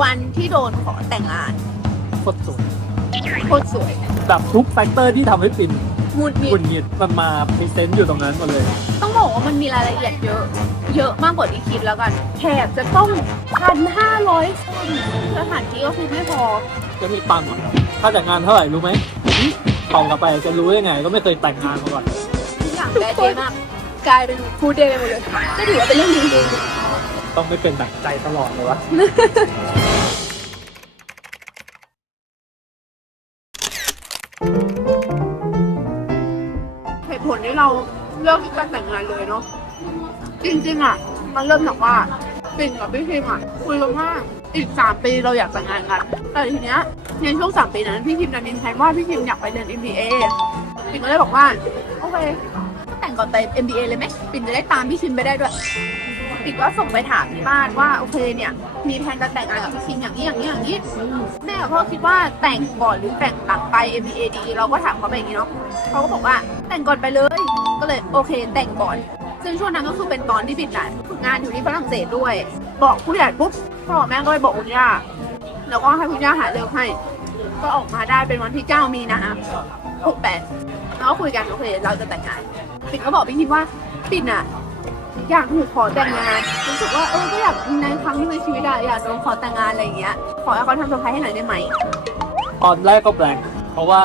วันที่โดนขอแต่งงานโคตรสวยโคตรสวยแบบทุกแฟกเตอร์ที่ทำให้ปิ่นหงุดหงิคุดณงิดมันมาพรีเซนต์อยู่ตรงนั้นหมดเลย ต้องบอกว่ามันมีรายละเอียดเยอะ เยอะมากกว่าที่คิดแล้วกันแขกจะต้องพันห้าร้อยคนสถานที่ก็คือไม่พอ จะมีปังอะค่าแต่งงานเท่าไหร่รู้ไหมตองกลับไปจะรู้ได้ไง ก็ไม่เคยแต่งงานมาก่อน ทุกอย่างได้เดมาก กลายเป็นฟูเดย์หมดเลยก็ถือว่าเป็นเรื่องดี ต้องไม่เป็นแบบใจตลอดเลยวะ เหตุผลที่เราเลือกที่จะแต่งงานเลยเนาะจริงๆอะ มันเริ่มจากว่าปิ่นกับพี่พิมอะคุยกันว่าอีกสามปีเราอยากแต่งงานกัน แต่ทีเนี้ยในช่วงสามปีนั้นพี่พิมดันดินใช้ว่าพี่พิมอยากไปเรียน MBA ปิ่นก็เลยบอกว่าโอเคก็แต่งก่อนไป MBA เลยไหมปิ่นจะได้ตามพี่พิมไปได้ด้วยปิ่นก็ส่งไปถามที่บ้านว่าโอเคเนี่ย มีแผนจะแต่งงานกับพี่พิมอย่างนี้อย่างนี้อย่างนี้แม่กับพ่อคิดว่าแต่งก่อนหรือแต่งหลังไป MBA ดีเราก็ถามเขาไปอย่างนี้เนาะเขาก็บอกว่า แต่งก่อนไปเลย ก็เลยโอเคแต่งก่อน ซึ่งช่วงนั้นก็คือเป็นตอนที่ปิดน่ะฝึกงานอยู่ที่ฝรั่งเศสด้วย บอกผู้ใหญ่ปุ๊บพ่อแม่ก็ไปบอกคุณย่าแล้วก็ให้คุณย่าหาเลิกให้ ก็ออกมาได้เป็นวันที่เก้ามีนาหกแปดแล้วก็คุยกันโอเค เราจะแต่งงานปิดก็บอกพี่พิมว่าปิดน่ะอยากถูกขอแต่งงานรู้สึกว่าเออก็อยากในครั้งหนึงในชีวิตอะอยากโดนขอแต่งงานอะไรอย่างเงี้ยขอให้เขาทำเซอร์ไพรส์ให้หน่อยได้ไหมตอนแรกก็แปลกเพราะว่า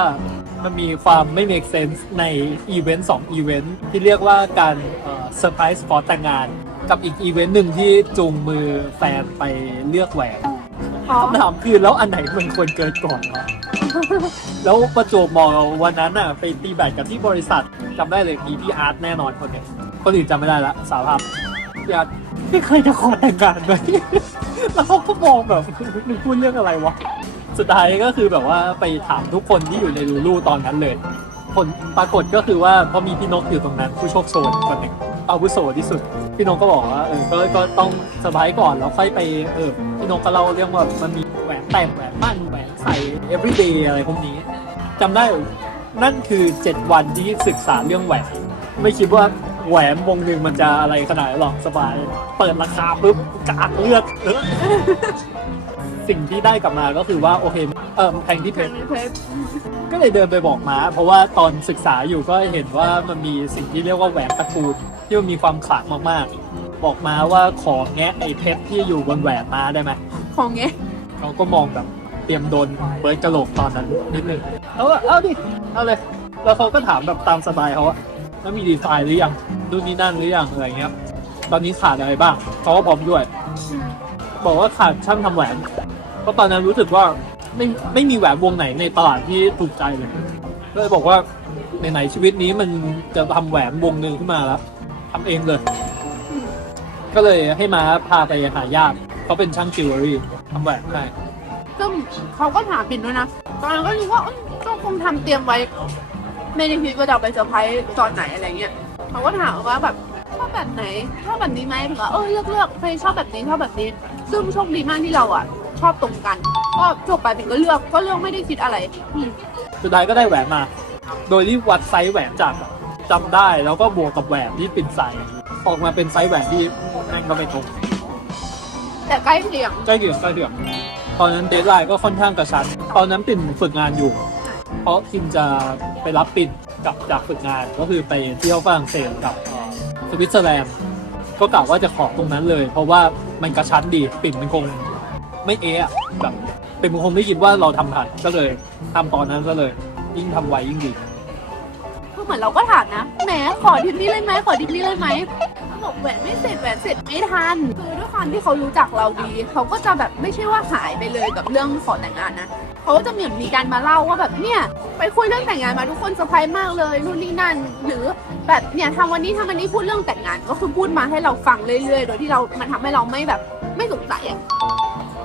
มันมีความไม่ make sense ในอีเวนต์สองอีเวนต์ที่เรียกว่าการเซอร์ไพรส์ขอแต่งงาน กับอีกอีเวนต์หนึ่งที่จูงมือแฟนไปเลือกแหวนอ๋อคำถามคือแล้วอันไหนมันควรเกิดก่อนวะแล้วประจวบเหมองวันนั้นน่ะไปตีแบตกับที่บริษัทจำได้เลยมีพี่อาร์ตแน่นอนคนเนี้ยคนอื่นจำไม่ได้ละสารภาพพี่อาร์ตไม่เคยจะขอแต่งงานเลยแล้วเขาก็มองแบบมึงพูดเรื่องอะไรวะ สุดท้ายก็คือแบบว่าไปถามทุกคนที่อยู่ในรูรูตอนนั้นเลย ผลปรากฏก็คือว่าพราะมีพี่นกอยู่ตรงนั้น ผู้โชคโชนคนหนึ่งอาวุโสที่สุด พี่นกก็บอกว่าเออก็ก็ต้องเซอร์ไพรส์ก่อนแล้วค่อยไปเออพี่นกก็เล่าเรื่องว่ามันมีแหวนแต่งแหวนมั่นแหวนใส่ everyday อะไรพวกนี้จำได้นั่นคือ 7 วันที่ศึกษาเรื่องแหวนไม่คิดว่าแหวนวงหนึ่งมันจะอะไรขนาดหรอกสบาย เปิดราคาปุ๊บกากเลือดเออ สิ่งที่ได้กลับมาก็คือว่าโอเคเออแพงที่เพชรก็เลยเดินไปบอกม้า เพราะว่าตอนศึกษาอยู่ก็เห็นว่ามันมีสิ่งที่เรียกว่าแหวนตระกูลที่มันมีความขลังมากๆ บอกม้าว่าขอแงะไอ้เพชรที่อยู่บนแหวนม้าได้ไหมของเงี้ยเขาก็มองแบบเตรียมโดนเบิร์ดกระโหลกตอนนั้นนิดนึงเอาอะเอาดิเอาเลยแล้วเขาก็ถามแบบตามสไตล์เขาอะแล้วมีดีไซน์หรือยังดูนนี่นั่นหรือยังอะไรเงี้ยตอนนี้ขาดอะไรบ้างเขาก็พร้อมด้วย บอกว่าขาดช่างทำแหวนเพ ราะตอนนั้นรู้สึกว่าไม่ไม่มีแหวนวงไหนในตลาดที่ถูกใจเลยก็เลยบอกว่าไหนๆชีวิตนี้มันจะทำแหวนวงหนึ่งขึ้นมาแล้วทำเองเลย ก็เลยให้มาพาไปหาญาติเขาเป็นช่างจิวเวลรี่ทำแหวนให้ซึ่งเขาก็ถามปิ่นด้วยนะ ตอนนั้นก็คิดว่าเอ้ยก็คงทำเตรียมไว้ไม่ได้คิดว่าจะไปเซอร์ไพรส์ตอนไหนอะไรเงี้ยเขาก็ถามว่าแบบชอบแบบไหนชอบแบบนี้ไหมถึงว่าเออเลือกเลือกใครชอบแบบนี้ชอบแบบนี้ ซึ่งโชคดีมากที่เราอะ ชอบตรงกัน ก็จบไปปิ่นก็เลือกก็เลือกไม่ได้คิดอะไรอืมสุดท้ายก็ได้แหวนมา โดยที่วัดไซส์แหวนจากแบบจำได้แล้วก็บวกกับแหวนที่ปิ่นใส่ออกมาเป็นไซส์แหวนที่แม่งก็ไม่ตรงแต่ใกล้เคียงใกล้เคียงใกล้เคียงตอนนั้นเดทไลน์ก็ค่อนข้างกระชั้นตอนนั้นปิ่นฝึกงานอยู่ เพราะคิมจะไปรับปิ่นกลับจากฝึกงานก็คือไปเที่ยวฝรั่งเศสกับเอ่อสวิตเซอร์แลนด์ก็กะว่าจะขอตรงนั้นเลย เพราะว่ามันกระชั้นดีปิ่นมันคง ไม่เอะอะแบบเปิ่นมันคงไม่คิดว่าเราทำทันก็เลยทำตอนนั้นก็เลย ยิ่งทำไวยิ่งดี คือเหมือนเราก็ถามนะแหมขอทริปนี้เลยไหมขอทริปนี้เลยไหมเขาบอกแหวนไม่เสร็จแหวนเสร็จไม่ทัน คือด้วยความที่เขารู้จักเราดี เขาก็จะแบบไม่ใช่ว่าหายไปเลยกับเรื่องขอแต่งงานนะเขาก็จะเหมือนมีการมาเล่าว่าแบบเนี่ยไปคุยเรื่องแต่งงานมาทุกคนเซอร์ไพรส์มากเลยนู่นนี่นั่น หรือแบบเนี่ยทำวันนี้ทำวันนี้พูดเรื่องแต่งงานก็คือพูดมาให้เราฟังเรื่อยๆ โดยที่เรา มันทำให้เราไม่แบบไม่สงสัยอะ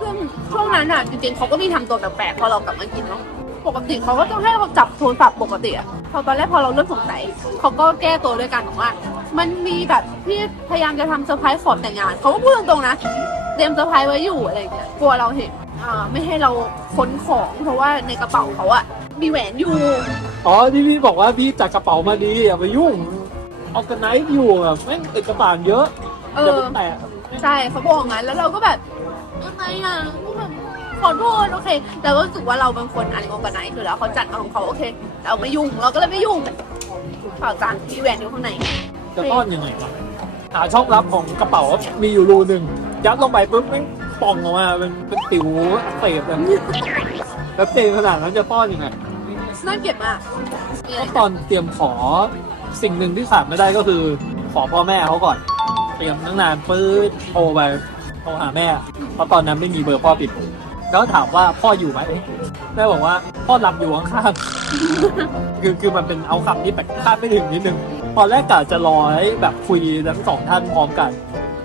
ซึ่งช่วงนั้นอะจริงๆเขาก็มีทำตัวแปลกๆพอเรากลับมากินเนาะปกติเขาก็ต้องให้เราจับโทรศัพท์ปกติอะพอตอนแรกพอเราเริ่มสงสัยเขาก็แก้ตัวด้วยกันบอกว่า มันมีแบบที่พยายามจะทำเซอร์ไพรส์ขอแต่งงานเขาก็พูดตรงๆนะเตรียมเซอร์ไพรส์ไว้อยู่อะไรอย่างเงี้ยกลัวเราเห็นอ่าไม่ให้เราค้นของเพราะว่าในกระเป๋าเขาอะมีแหวนอยู่อ๋อที่พี่บอกว่าพี่จัดกระเป๋ามาดีอย่าไปยุ่งออกกันไนท์อยู่แบบแม่งเอกสารเยอะเออย่าอไปแตะใช่เขาบอกงั้นแล้วเราก็แบบ อะไรอะแบบขอโทษโอเคแต่ก็รู้สึกว่าเราเป็นคนอันออกกันไหนคือแล้วเขาจัดมาของเขาโอเค เราไม่ยุ่งเราก็เลยไม่ยุ่งข่าวจานพี่แหวนอยู่ข้างในจะต้อนยังไงวะหาช่องลับของกระเป๋ามีอยู่รูหนึ่งยัดลงไปปุ๊บแม่งป่องออกมาเป็นเป็นติวอักเสบเลยแล้วเต็มขนาดนั้นจะป้อนยังไงน่าเกลียดมากมีอะไรก็ตอนเตรียมขอสิ่งหนึ่งที่ขาดไม่ได้ก็คือ ขอพ่อแม่เขาก่อน เตรียมตั้งนานปื๊ดโทรไป โทรหาแม่ เพราะตอนนั้นไม่มีเบอร์พ่อติดแล้วถามว่าพ่ออยู่ไหมแม่บอกว่าพ่อหลับอยู่ข้างๆคือคือมันเป็นเอาคำที่แบบคาดไม่ถึงนิดนึง ตอนแรกกะจะรอให้แบบคุยทั้งสองท่านพร้อมกัน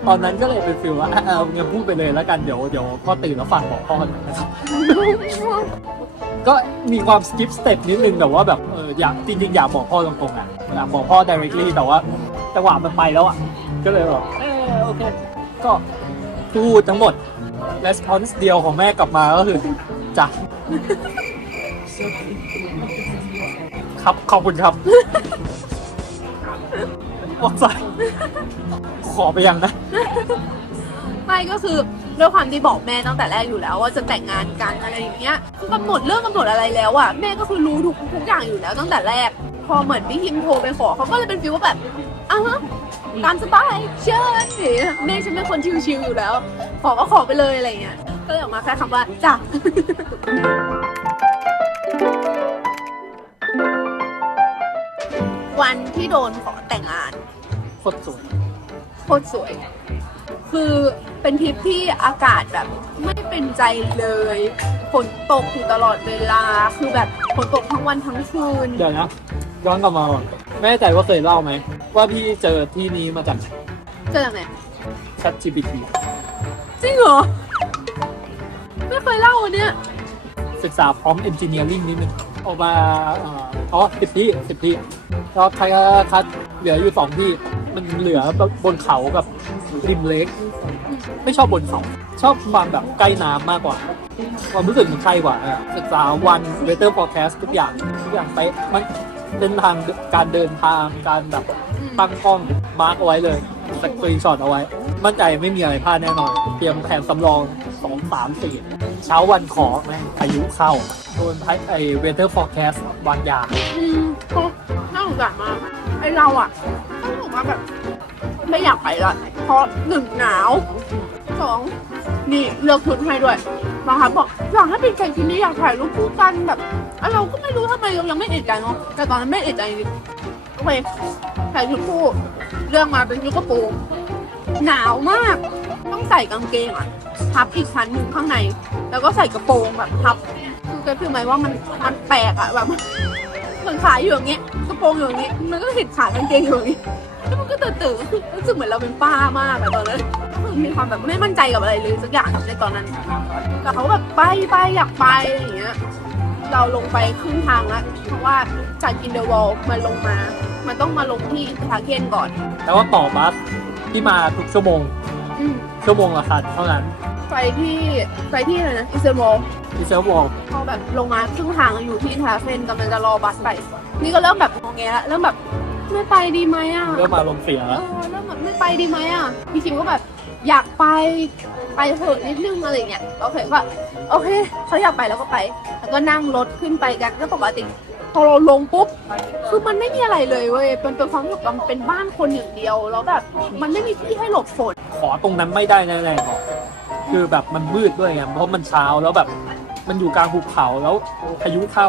ตอนนั้นก็เลยเป็นฟิลว่าอะเอางั้นพูดไปเลยแล้วกันเดี๋ยวเดี๋ยวพ่อตื่นแล้วฟังบอกพ่อหน่อยนะครับก็มีความสกิปสเต็ปนิดนึงแต่ว่าแบบเอออยากจริงๆอยากบอกพ่อตรงๆอะอยากบอกพ่อ directly แต่ว่าจังหวะมันไปแล้วอะก็เลยแบบเออโอเค ก็ พูดทั้งหมด response เดียวของแม่กลับมาก็คือจ้ะครับขอบคุณครับว่าใส่ขอไปยังนะ ไม่ก็คือด้วยความที่บอกแม่ตั้งแต่แรกอยู่แล้ว ว่าจะแต่งงานกันอะไรอย่างเงี้ยคือกำหนดเรื่องกำหนดอะไรแล้วอะแม่ก็คือรู้ทุกทุกอย่างอยู่แล้วตั้งแต่แรก พอเหมือนพี่คิมโทรไปขอเขาก็เลยเป็นฟีลว่าแบบอ้าวตามสบายเชิญแม่ฉันเป็นคนชิวๆอยู่แล้ว ขอก็ขอไปเลยอะไรเงี้ย ก็เลยออกมาแค่คำว่าจ้ะวันที่โดนขอแต่งงานโคตรสวยโคตรสวย คือเป็นทริปที่อากาศแบบไม่เป็นใจเลยฝนตกอยู่ตลอดเวลา คือแบบฝนตกทั้งวันทั้งคืน เดี๋ยวนะ ย้อนกลับมาก่อนไม่แน่ใจว่าเคยเล่าไหม ว่าพี่เจอที่นี้มาจาก เจอจากไหน Chat GPT จริงเหรอ ไม่เคยเล่าอันเนี้ยศึกษาพร้อม Engineering นิดนึงออกมาเอ่ออ๋อสิบที่สิบที่แล้วคัดคัดเหลืออยู่สองที่ มันเหลือบนเขากับริมเล็กไม่ชอบบนเขาชอบความแบบใกล้น้ำมากกว่า ความรู้สึกมันใช่กว่าอะศึกษาวัน weather forecast ทุกอย่าง ทุกอย่างไปะมัน เป็นทางการเดินทางการแบบตั้งกล้องมาร์กเอาไว้เลยสกรีนช็อตเอาไว้ มั่นใจไม่มีอะไรพลาดแน่นอน เตรียมแผนสำรองสองสามสี่เช้าวันขอแม่งพายุเข้า โดนพาไอ weather forecast บางยาอืมก็น่าสงสารมากไอเราอะต้องบอกว่าแบบ ไม่อยากไปละเพราะหนึ่งหนาวสองนี่เลือกชุดให้ด้วยบางครั้งบอกอยากให้เป็นแข่ทีนี้อยากถ่ายรูปคู่กันแบบ อะเราก็ไม่รู้ทำไมเรายังไม่เอ็ดใจเนาะแต่ตอนนั้นไม่เอ็ดใจจริงๆโอเคถ่ชุดคู่เรื่องมาเป็นชุดกระโปรงหนาวมาก ต้องใส่กางเกงอะทับอีกชั้นหนึ่งข้างใน แล้วก็ใส่กระโปรงแบบทับคือก็คือหมายว่ามันมันแปลกอะแบบเหมือนขาอยู่อย่างเงี้ยกระโปรงอยู่อย่างงี้ยมันก็เห็นขากางเกงอยู่อย่างงี้แล้วมันก็ตื่นตื่นรู้สึกเหมือนเราเป็นป้ามากอะตอนนั้นก็คือมีความแบบไม่มั่นใจกับอะไรเลยสักอย่างในตอนนั้นแต่เขาแบบไปไปอยากไปอย่างเงี้ย เราลงไปครึ่งทางแล้วเพราะว่าจากกินเดอร์วอลมันลงมา มันต้องมาลงที่ทาเคนก่อน แล้วก็ต่อบัสที่มาทุกชั่วโมง อืมชั่วโมงละคันเท่านั้นไปที่ไปที่อะไรนะอิสเวอลที่เซลวอลพอแบบลงมาครึ่งทางอยู่ที่ทาเคนกำลังจะรอบัสไปนี่ก็เริ่มแบบงอแงแล้วเริ่มแบบไม่ไปดีไหมอะเริ่มมาลงเสียเออแล้วแบบไม่ไปดีไหมอะพี่คิมก็แบบ อยากไปไปเถอะนิดนึงอะไรเงี้ยโอเคก็โอเคเขาอยากไปแล้วก็ไป แล้วก็นั่งรถขึ้นไปกันก็ปกติพอเราลงปุ๊บคือมันไม่มีอะไรเลยเว้ยมันเป็นความรู้สึกว่ามันเป็นบ้านคนอย่างเดียวแล้วแบบมันไม่มีที่ให้หลบฝนขอตรงนั้นไม่ได้แน่ๆบอกคือแบบมันมืดด้วยไงเพราะมันเช้าแล้วแบบมันอยู่กลางภูเขาแล้วพายุเข้า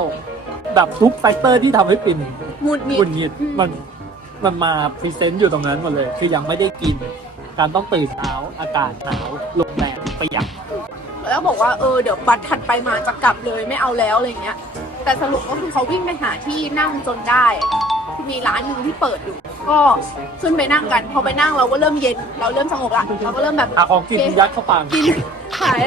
แบบทุกแฟกเตอร์ที่ทำให้ปิ่นหงุดหงิคุดณงิดอืมมันมันมาพรีเซนต์อยู่ตรงนั้นหมดเลย คือยังไม่ได้กิน การต้องตื่นเช้าอากาศหนาวลมแรงเปียกแล้วบอกว่าเออเดี๋ยวบัสถัดไปมาจะกลับเลยไม่เอาแล้วอะไรเงี้ย แต่สรุปก็คือเขาวิ่งไปหาที่นั่งจนได้มีร้านหนึ่งที่เปิดอยู่ ก็ขึ้นไปนั่งกันพอไปนั่งเราก็เริ่มเย็น เราเริ่มสงบละเราก็เริ่มแบบหาของกินโอเคยัดเข้าปากกินหาย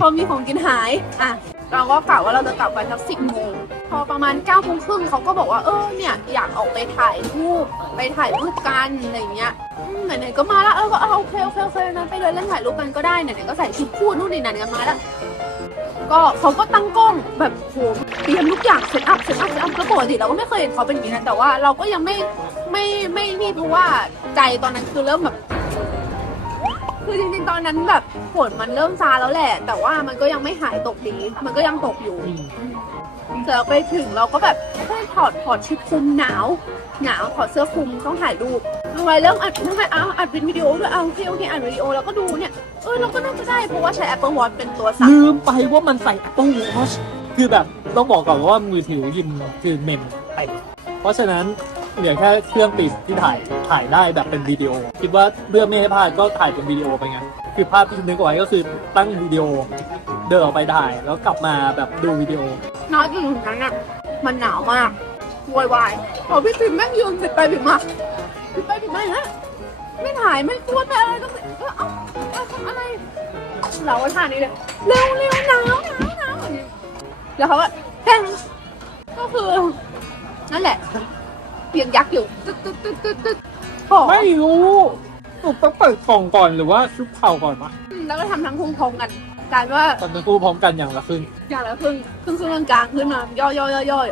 พอมีของกินหายอะเราก็กะว่าเราจะกลับไปสักสิบโมง พอประมาณ9ก้าโมงครึ่งเขาก็บอกว่าเออเนี่ยอยากออกไปถ่ายรูปไปถ่ายรูปกันอะไรเงี้ยอืมไหนๆก็มาแล้วเออก็เอาโอเคโอเคโอเคนะไปเลยเล่นถ่ายรูปกันก็ได้ไหนๆก็ใส่ชุดคู่นู่นนี่นั่นกันมาแล้วก็เขาก็ตั้งกล้องแบบโหเตรียมทุกอย่างเซตอัพเซตอัพเซตอัพก็ปกติเราก็ไม่เคยเห็นเขาเป็นอย่างนี้นะแต่ว่าเราก็ยังไม่ไม่ไม่นี่เพราะว่าใจตอนนั้นคือเริ่มแบบคือจริงๆตอนนั้นแบบฝนมันเริ่มซาแล้วแหละ แต่ว่ามันก็ยังไม่หายตกดี มันก็ยังตกอยู่ เสร็จแล้วไปถึงเราก็แบบเฮ้ถอดถอดชุดคลุมหนาว หนาวถอดเสื้อคลุมต้องถ่ายรูปทำไมเริ่มอัดทำไมเอาอัดเป็นวิดีโอด้วยเอาโอเคโอเคอัดวิดีโอแล้วก็ดูเนี่ยเออเราก็น่าจะได้เพราะว่าใช้ Apple Watch เป็นตัวสั่งลืมไปว่ามันใส่ Apple Watch คือแบบต้องบอกก่อนว่ามือถือยิมคือเมมไปเพราะฉะนั้นเหลือแค่เครื่องติดที่ถ่ายถ่ายได้แบบเป็นวิดีโอ คิดว่าเพื่อไม่ให้พลาดก็ถ่ายเป็นวิดีโอไปไงคือภาพที่นึกไว้ก็คือตั้งวิดีโอเดินออกไปถ่ายแล้วกลับมาแบบดูวิดีโอ น้อยจนถึงนั้นอะมันหนาวมากวายวายพอพี่ฟิล์มแม่งยืนปิดไปปิดมาปิดไปปิดมาอย่างนะไม่ถ่ายไม่พูดไม่อะไรต้องเออเอาเอาทำอะไรเราก็ท่านี้เลยเร็วเร็วหนาวหนาวหนาวอย่างนี้แล้วเขาก็แทงก็คือ นั่นแหละเสียงยักษ์อยู่ตึ๊ดตึ๊ดตึ๊ดตึ๊ดตึ๊ดโอ้ไม่รู้ถูกต้องเปิดกล่องก่อนหรือว่าชุบเข่าก่อนมะแล้วก็ทำทั้งคุ้งพร้อมกัน กลายเป็นว่าตอนทั้งคู่พร้อมกันอย่างละครึ่งอย่างละครึ่งครึ่งครึ่งกลางๆขึ้นมาย่อยย่อยย่อยย่อย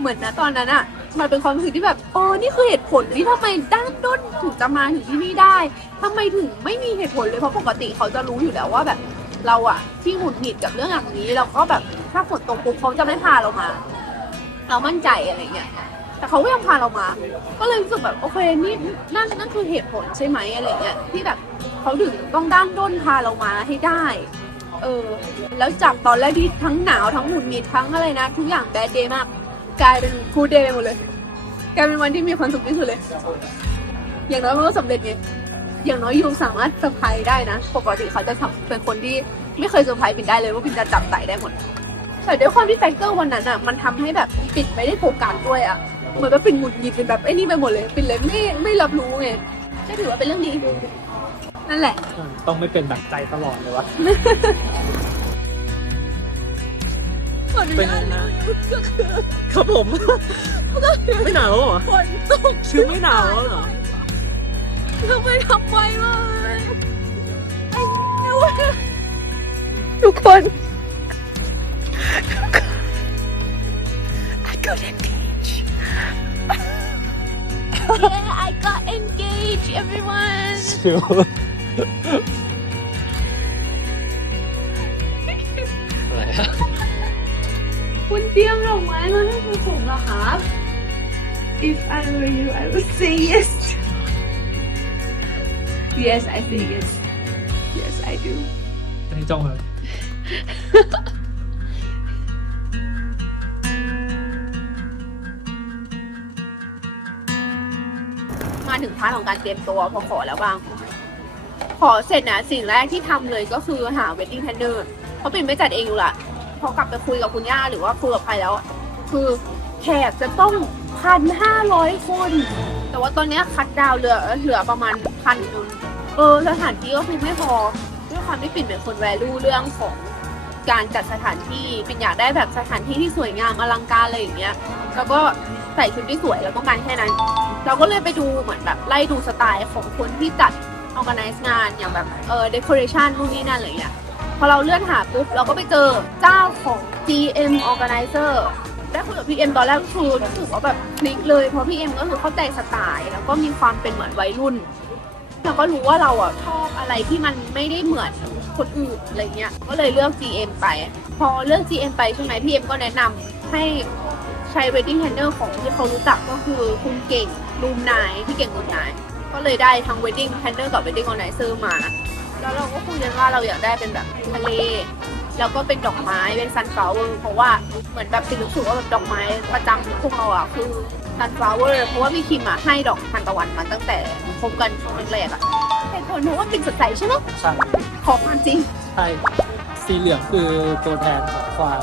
เหมือนนะตอนนั้นอะมันเป็นความรู้สึกที่แบบอ๋อนี่คือเหตุผลที่ทำไมด้านด้นถึงจะมาถึงที่นี่ได้ทำไมถึงไม่มีเหตุผลเลยเพราะปกติเขาจะรู้อยู่แล้วว่าแบบ เราอะที่หงุดหงิดกับเรื่องอย่างนี้เราก็แบบถ้าฝนตกปุ๊บเขาจะไม่พาเรามา เรามั่นใจอะไรเงี้ยแต่เขาก็ยังพาเรามา ก็เลยรู้สึกแบบโอเคนี่นั่นนั่นคือเหตุผลใช่ไหมอะไรเงี้ยที่แบบเขาถึงต้องด้านด้นพาเรามาให้ได้ เออ แล้วจากตอนแรกที่ทั้งหนาวทั้งหงุดหงิดทั้งอะไรนะ ทุกอย่างแบดเดย์มาก กลายเป็นกูเดย์ไปหมดเลย กลายเป็นวันที่มีความสุขที่สุดเลย อย่างน้อยมันก็สำเร็จไงอย่างน้อยยูสามารถเซอร์ไพรส์ได้นะ ปกติเขาจะทำเป็นคนที่ไม่เคยเซอร์ไพรส์ปินได้เลยว่าปินจะจับใส่ได้หมด แต่ด้วยความที่แฟกเตอร์วันนั้นอะ มันทำให้แบบปิดไม่ได้โฟกัสด้วยอะ เหมือนว่าปินหงุดหงิดเป็นแบบไอ้นี่ไปหมดเลย ปินเลยไม่ไม่รับรู้ไงก็ถือว่าเป็นเรื่องดี นั่นแหละอืมต้องไม่เป็นแบบใจตลอดเลยวะเป็นไงนะ ก็คือครับผม ไม่หนาวแล้วเหรอ ฝนตกคือไม่หนาวแล้วเหรอ ทำไมทำไวเลยไอ้เหี้ยทุกคน I got engaged yeah I got engaged everyone ชิว อะไรอะคุณเตรียมดอกไม้มาให้คุณผมเหรอครับ If I were you I would say yes Yes I say yes Yes I do อันนี้จ้องเลย มาถึงพาร์ทของการเตรียมตัวพอขอแล้วบ้างข อเสร็จนะสิ่งแรกที่ทำเลยก็คือหา wedding planner เพราะปิ่นไม่จัดเองอยู่ละพอกลับไปคุยกับคุณย่าหรือว่าคุยกับใครแล้ว คือแขกจะต้องพันห้าร้อยคน แต่ว่าตอนนี้คัดดาวเหลือเหลือประมาณพันนึงเออสถานที่ก็คือไม่พอด้วยความที่ปิ่นเป็นคน value เรื่องของการจัดสถานที่ปิ่นอยากได้แบบสถานที่ที่สวยงามอลังการอะไรอย่างเงี้ย แล้วก็ใส่ชุดที่สวยแล้วต้องการแค่นั้น เราก็เลยไปดูเหมือนแบบไล่ดูสไตล์ของคนที่จัด organize งานอย่างแบบเออ decoration นู่นนี่นั่นอะไรอย่างเงี้ยพอเราเลื่อนหาปุ๊บเราก็ไปเจอเจ้าของ GM organizer ได้คุยกับพี่เอ็มตอนแรกคือรู้สึกว่าแบบคลิกเลยเพราะพี่เอ็มก็คือเข้าใจสไตล์แล้วก็มีความเป็นเหมือนวัยรุ่นเราก็รู้ว่าเราอะชอบอะไรที่มันไม่ได้เหมือนคนอื่นอะไรเงี้ยก็เลยเลือก GM ไป พอเลือก GM ไปใช่ไหมพี่เอ็มก็แนะนำให้ใช้ wedding planner ของที่เขารู้จักก็คือคุณเก่งรูมนายพี่เก่งรูมนาย ก็เลยได้ทั้ง wedding planner กับ wedding organizer มา แล้วเราก็คุยกันว่าเราอยากได้เป็นแบบทะเล แล้วก็เป็นดอกไม้เป็น sunflower เพราะว่าเหมือนแบบเป็นรู้สึกว่าแบบดอกไม้ประจำพวกเราอะคือ sunflower เพราะว่าพี่คิมอะให้ดอกทานตะวันมาตั้งแต่คบกันช่วงแรกๆอะเหตุผลเพราะว่าเป็นสดใสใช่ไหมใช่ขอความจริงใช่สีเหลืองคือตัวแทนของความ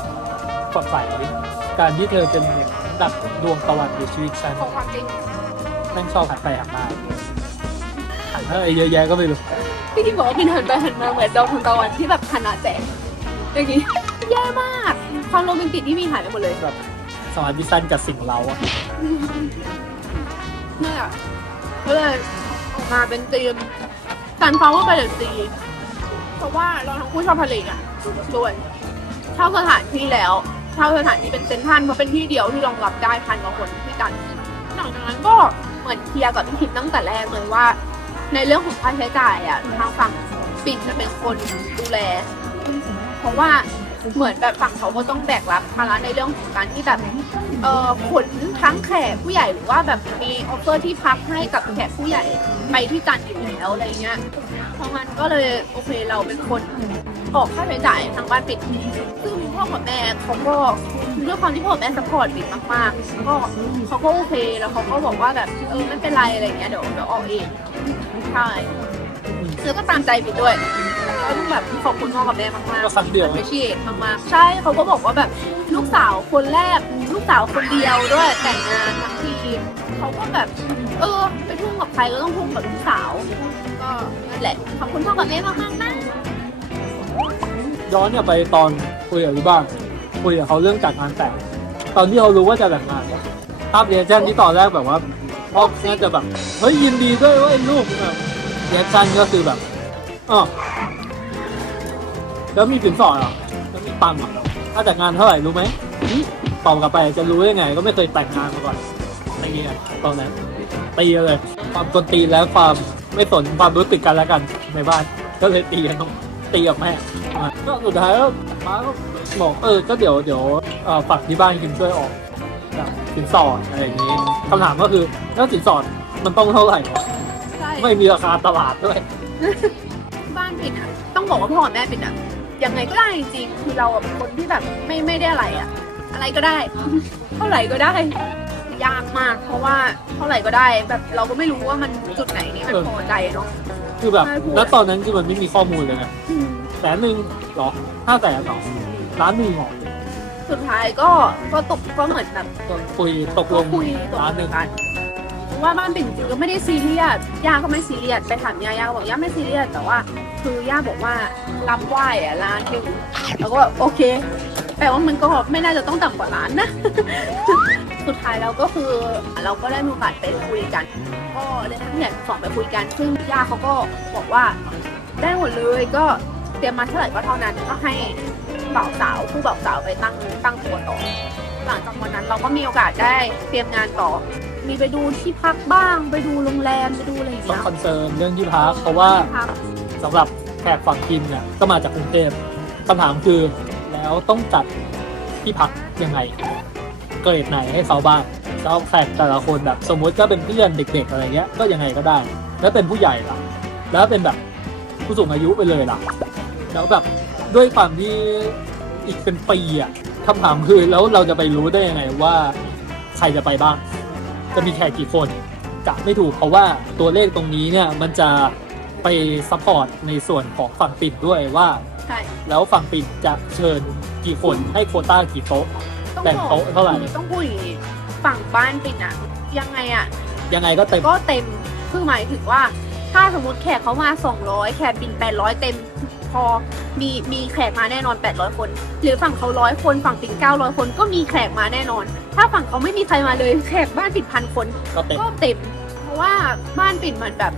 สดใสการที่เธอเป็นเหมือนดับดวงตะวันในชีวิตฉันขอความจริง แม่งชอบหันไปหันมาหัน อะไรเยอะแยะก็ไม่รู้พี่คิมบอกว่าเป็นหันไปหันมาเหมือนดอกทานตะวันที่แบบขนาดแสงอย่างนี้แย่มาก ความโรแมนติกที่มีหายไปหมดเลยแบบสมาธิสั้นจากสิ่งเราอะนี่อะก็เลยออกมาเป็นธีมซันฟลาวเวอร์ไปเดซีเพราะว่าเราทั้งคู่ชอบทะเลอะด้วยเช่าสถานที่แล้วเช่าสถานที่เป็นเซนทรันเพราะเป็นที่เดียวที่รองรับได้พันกว่าคนที่กันหลังจากนั้นก็เหมือนเคลียร์กับพี่ทิพย์ตั้งแต่แรกเลยว่าอย ในเรื่องของค่าใช้จ่ายอะทางฝั่งปิ่นจะเป็นคนดูแล เพราะว่าเหมือนแบบฝั่งเขาก็ต้องแบกรับภาระในเรื่องของการที่แบบเอ่อขนทั้งแขกผู้ใหญ่หรือว่าแบบมีออฟเฟอร์ที่พักให้กับแขกผู้ใหญ่ไปที่จันทร์อยู่แล้วอะไรเงี้ยเพราะงั้นก็เลยโอเคเราเป็นคนออกค่าใช้จ่ายทางบ้านปิด ซึ่งพ่อกับแม่เขาก็ด้วยความที่พ่อแม่สปอร์ตปิดมากๆก็เขาก็โอเคแล้วเขาก็บอกว่าแบบเออไม่เป็นไรอะไรเงี้ยเดี๋ยวเดี๋ยวออกเองใช่แล้วก็ตามใจปิดด้วยก็ต้องแบบขอบคุณพ่อกับแม่มากๆก็ครั้งเดียวไม่ชีมากๆใช่เขาก็บอกว่าแบบลูกสาวคนแรก ลูกสาวคนเดียวด้วยแต่งงานทั้งทีเขาก็แบบ เออ ไปทุ่งกับใครก็ต้องทุ่งกับลูกสาว ก็นั่นแหละขอบคุณพ่อกับแม่มากๆนะ ย้อนเนี่ยไปตอนคุยกับพี่บ้านคุยกับเขาเรื่องจัดงานแต่งตอนที่เขารู้ว่าจะแต่งงานเนี่ยภาพเรียนชั่นที่ตอนแรกแบบว่าพ่อน่าจะแบบเฮ้ยยินดีด้วยว่าลูกแบบเรียนชันก็คือแบบอ๋อแล้วมีสินสอดเหรอแล้วมีตังค์เหรอถ้าแต่งงานเท่าไหร่รู้ไหมหึตอบกลับไปจะรู้ได้ไง ก็ไม่เคยแต่งงานมาก่อนตีกันตอนนั้นตีเลย ความกนตีและความไม่สนความรู้สึกกันและกันในบ้านก็เลยตีกันตี กับแม่อะก็สุดท้ายก็ป้าก็บอกเออก็เดี๋ยวเดี๋ยวเอ่อฝากที่บ้านกินช่วยออกแบบสินสอดอะไรอย่างนี้คำถามก็คือแล้วสินสอดมันต้องเท่าไหร่วะใช่ไม่มีราคาตลาดด้วย บ้านปิดอะ ต้องบอกว่าพ่อกับแม่ปิดอะยังไงก็ได้จริงๆคือเราอะเป็นคนที่แบบไม่ไม่ได้อะไรอะ อะไรก็ได้ เท่าไหร่ก็ได้ยากมาก เพราะว่าเท่าไหร่ก็ได้ แบบเราก็ไม่รู้ว่ามันจุดไหนนี่มันเออพอใจเนาะ คือแบบใช่พูดณตอนนั้นคือมันไม่มีข้อมูลเลยนะอืมแสนหนึ่งหรอห้าแสนหรอล้านหนึ่งหรอสุดท้ายก็ก็ตกก็เหมือนแบบก็คุยตกลก็งคุยตกล้านลหนึ่งงกันเพราะว่าบ้านปิ่นจริงๆก็ไม่ได้ซีเรียสย่าก็ไม่ซีเรียสไปถามย่าย่าก็บอกย่าไม่ซีเรียสแต่ว่า คือย่าบอกว่ารับไหวอะล้านหนึ่งแล้วก็แบบโอเคแปลว่ามันก็ไม่น่าจะต้องต่ำกว่าล้านนะ สุดท้ายแล้วก็คือเราก็ได้มีโอกาสไปคุยกัน ก็เลยทั้งเนี่ยสองไปคุยกัน ซึ่งย่าเขาก็บอกว่าได้หมดเลยก็เตรียมมาเท่าไหร่ก็เท่านั้นก็ให้บ่าวสาวผู้บ่าวสาวไปตั้งตั้งตัวต่อ หลังจากวันนั้นเราก็มีโอกาสได้เตรียมงานต่อ มีไปดูที่พักบ้าง ไปดูโรงแรมไปดูอะไรอย่างต้องเงี้ยคอนเซิร์นเรื่องที่พักเพราะว่าที่พัก สำหรับแขกฝั่งกินเนี่ยก็มาจากกรุงเทพคำถามคือแล้วต้องจัดที่พักยังไง เกรดไหนให้เขาบ้างแล้วแขกแต่ละคนแบบสมมุติก็เป็นเพื่อนเด็ก ๆ อะไรเงี้ย ก็ยังไงก็ได้ แล้วเป็นผู้ใหญ่ล่ะ แล้วเป็นแบบผู้สูงอายุไปเลยล่ะ แล้วแบบด้วยความที่อีกเป็นปีอะคำถามคือแล้วเราจะไปรู้ได้ยังไงว่าใครจะไปบ้าง จะมีแขกกี่คนกะไม่ถูกเพราะว่าตัวเลขตรงนี้เนี่ยมันจะไปซัพพอร์ตในส่วนของฝั่งปิดด้วยว่า ใช่ แล้วฝั่งปิดจะเชิญกี่คนให้โควต้ากี่โต๊ะต้อง แบ่งบอกโต๊ะเท่าไหร่ ต้องพูดอย่างนี้ฝั่งบ้านปิดอะยังไงอะยังไงก็เต็ม ก็เต็มคือหมายถึงว่า ถ้าสมมติแขกเขามา 200 แขกบิน 800 เต็ม พอมีมีแขกมาแน่นอน 800 คน หรือฝั่งเขาร้อยคนฝั่งปิ่น900 คนก็มีแขกมาแน่นอน ถ้าฝั่งเขาไม่มีใครมาเลยแขกบ้านปิดพันคนก็เต็ม ก็เต็ม เพราะว่าบ้านปิ่นมันแบบ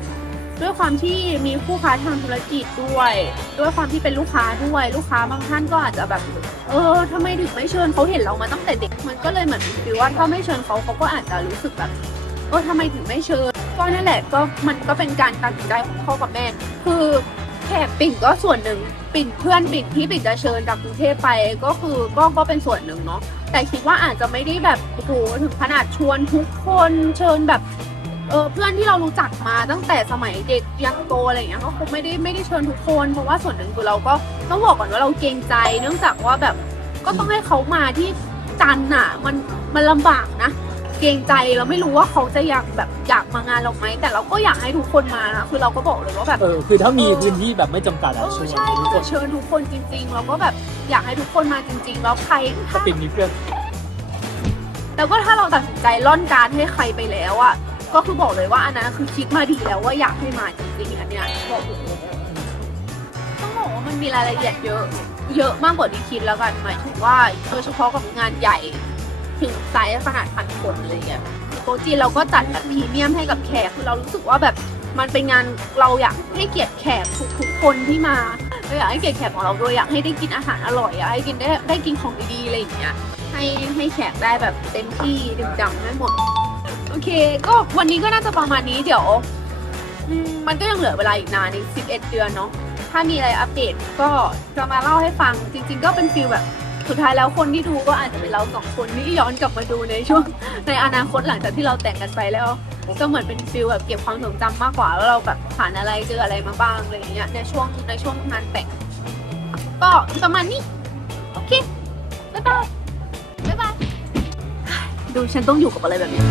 ด้วยความที่มีผู้ค้าทางธุรกิจด้วย ด้วยความที่เป็นลูกค้าด้วย ลูกค้าบางท่านก็อาจจะแบบ เออทำไมถึงไม่เชิญเขาเห็นเรามาตั้งแต่เด็ก มันก็เลยเหมือนฟีลว่าถ้าไม่เชิญเขาเขาก็อาจจะรู้สึกแบบ เออทำไมถึงไม่เชิญ ก็นั่นแหละก็มันก็เป็นการตัดสินใจของพ่อกับแม่ คือแขกปิ่นก็ส่วนหนึ่งปิ่นเพื่อนปิ่นที่ปิ่นจะเชิญจากกรุงเทพไปก็คือก็ก็เป็นส่วนหนึ่งเนาะแต่คิดว่าอาจจะไม่ได้แบบโอ้โหถึงขนาดชวนทุกคนเชิญแบบ เออเพื่อนที่เรารู้จักมาตั้งแต่สมัยเด็กยังโตอะไรอย่างเงี้ยก็คงไม่ได้ไม่ได้เชิญทุกคนเพราะว่าส่วนหนึ่งคือเราก็ต้องบอกก่อนว่าเราเกรงใจ เนื่องจากว่าแบบก็ต้องให้เขามาที่จันทร์น่ะมันมันลำบากนะเกรงใจเราไม่รู้ว่าเขาจะอยากแบบอยากมางานเราไหมแต่เราก็อยากให้ทุกคนมานะคือเราก็บอกเลยว่าแบบเออคือถ้ามีพื้นที่แบบไม่จำกัดเออะอชวนใช่ทุกคก็นจะเชิญทุกคนจริงๆเราก็แบบอยากให้ทุกคนมาจริง ๆ แล้วใครก็ถ้าปิดมีเพื่อนแล้วก็ถ้าเราตัดสินใจล่อนการดให้ใครไปแล้วอะ ก็คือบอกเลยว่าอันนั้นคือคิดมาดีแล้วว่าอยากให้มาจริงๆอันเนี้ยบอกเลยต้องบอกว่ามันมีรายละเอียดเยอะ เยอะมากกว่าที่คิดแล้วกันหมายถึงว่าโดยเฉพาะกับงานใหญ่ถึงไซส์ขนาดพันคนอะไรอย่างเงี้ยโต๊ะจีนเราก็จัดแบบพรีเมียมให้กับแขกคือเรารู้สึกว่าแบบมันเป็นงานเราอยากให้เกียรติแขกทุกๆคนที่มาเราอยากให้เกียรติแขกของเราด้วยอยากให้ได้กินอาหารอร่อยอยากให้กินได้ได้กินของดีๆอะไรอย่างเงี้ยให้ให้แขกได้แบบเต็มที่ดื่มด่ำให้หมด เค ก็วันนี้ก็น่าจะประมาณนี้เดี๋ยวอืมมันก็ยังเหลือเวลาอีกนานอีก11 เดือนเนาะ ถ้ามีอะไรอัปเดตก็จะมาเล่าให้ฟัง จริง ๆ ก็เป็นฟีลแบบสุดท้ายแล้วคนที่ดูก็อาจจะเป็นเราสองคนที่ย้อนกลับมาดูในช่วง ในอนาคตหลังจากที่เราแต่งกันไปแล้ว ก็เหมือนเป็นฟีลแบบเก็บความทรงจำมากกว่าว่าเราแบบผ่านอะไรเจออะไรมาบ้างอะไรอย่างเงี้ยในช่วงในช่วงงานแต่งก็ประมาณนี้โอเคบ๊ายบายบ๊ายบายดูฉันต้องอยู่กับอะไรแบบนี้